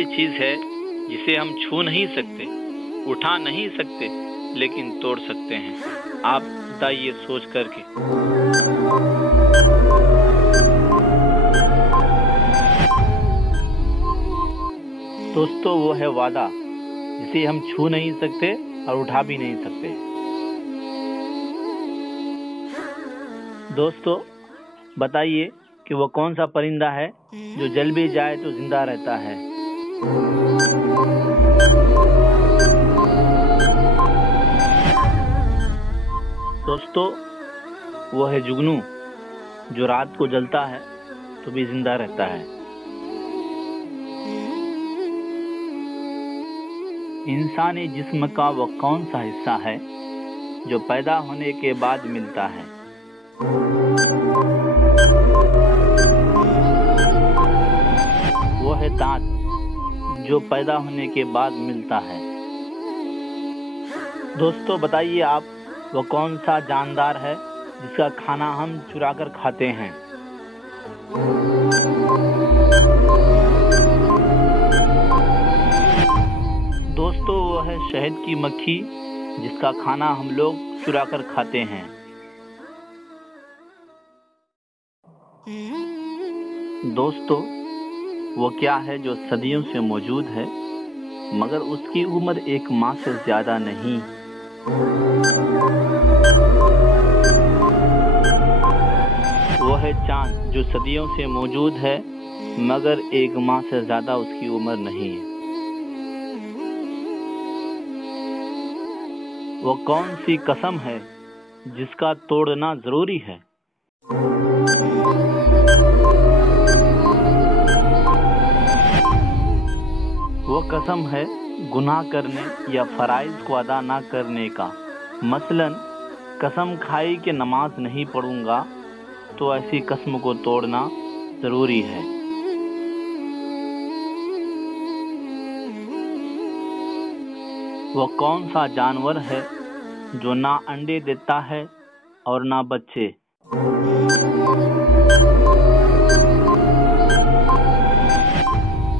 ऐसी चीज है जिसे हम छू नहीं सकते, उठा नहीं सकते, लेकिन तोड़ सकते हैं? आप बताइए सोच करके। दोस्तों, वो है वादा जिसे हम छू नहीं सकते और उठा भी नहीं सकते। दोस्तों, बताइए कि वो कौन सा परिंदा है जो जल भी जाए तो जिंदा रहता है? दोस्तों, वो है जुगनू, जो रात को जलता है तो भी जिंदा रहता है। इंसानी जिस्म का वो कौन सा हिस्सा है जो पैदा होने के बाद मिलता है? वो है दांत, जो पैदा होने के बाद मिलता है। दोस्तों, बताइए आप, वो कौन सा जानदार है जिसका खाना हम चुरा कर खाते हैं? दोस्तों, वो है शहद की मक्खी, जिसका खाना हम लोग चुरा कर खाते हैं। दोस्तों, वो क्या है जो सदियों से मौजूद है मगर उसकी उम्र एक माह से ज्यादा नहीं? वो है चांद, जो सदियों से मौजूद है मगर एक माह से ज्यादा उसकी उम्र नहीं है। वो कौन सी कसम है जिसका तोड़ना जरूरी है? वो कसम है गुनाह करने या फराइज को अदा ना करने का। मसलन, कसम खाई कि नमाज नहीं पढ़ूंगा, तो ऐसी कसम को तोड़ना जरूरी है। वो कौन सा जानवर है जो ना अंडे देता है और ना बच्चे?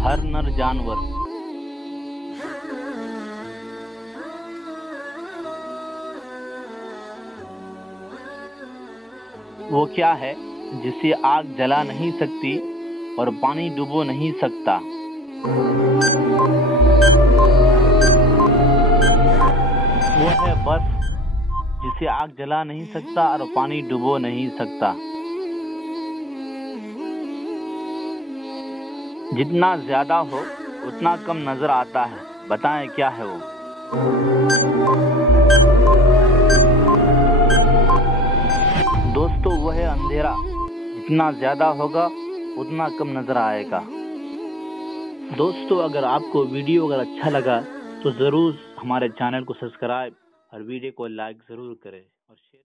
हर नर जानवर। वो क्या है जिसे आग जला नहीं सकती और पानी डुबो नहीं सकता? वो है बर्फ, जिसे आग जला नहीं सकता और पानी डुबो नहीं सकता। जितना ज्यादा हो उतना कम नजर आता है, बताएं क्या है वो? दोस्तों, वो है अंधेरा, जितना ज्यादा होगा उतना कम नजर आएगा। दोस्तों, अगर आपको वीडियो अगर अच्छा लगा तो जरूर हमारे चैनल को सब्सक्राइब और वीडियो को लाइक जरूर करें और शेयर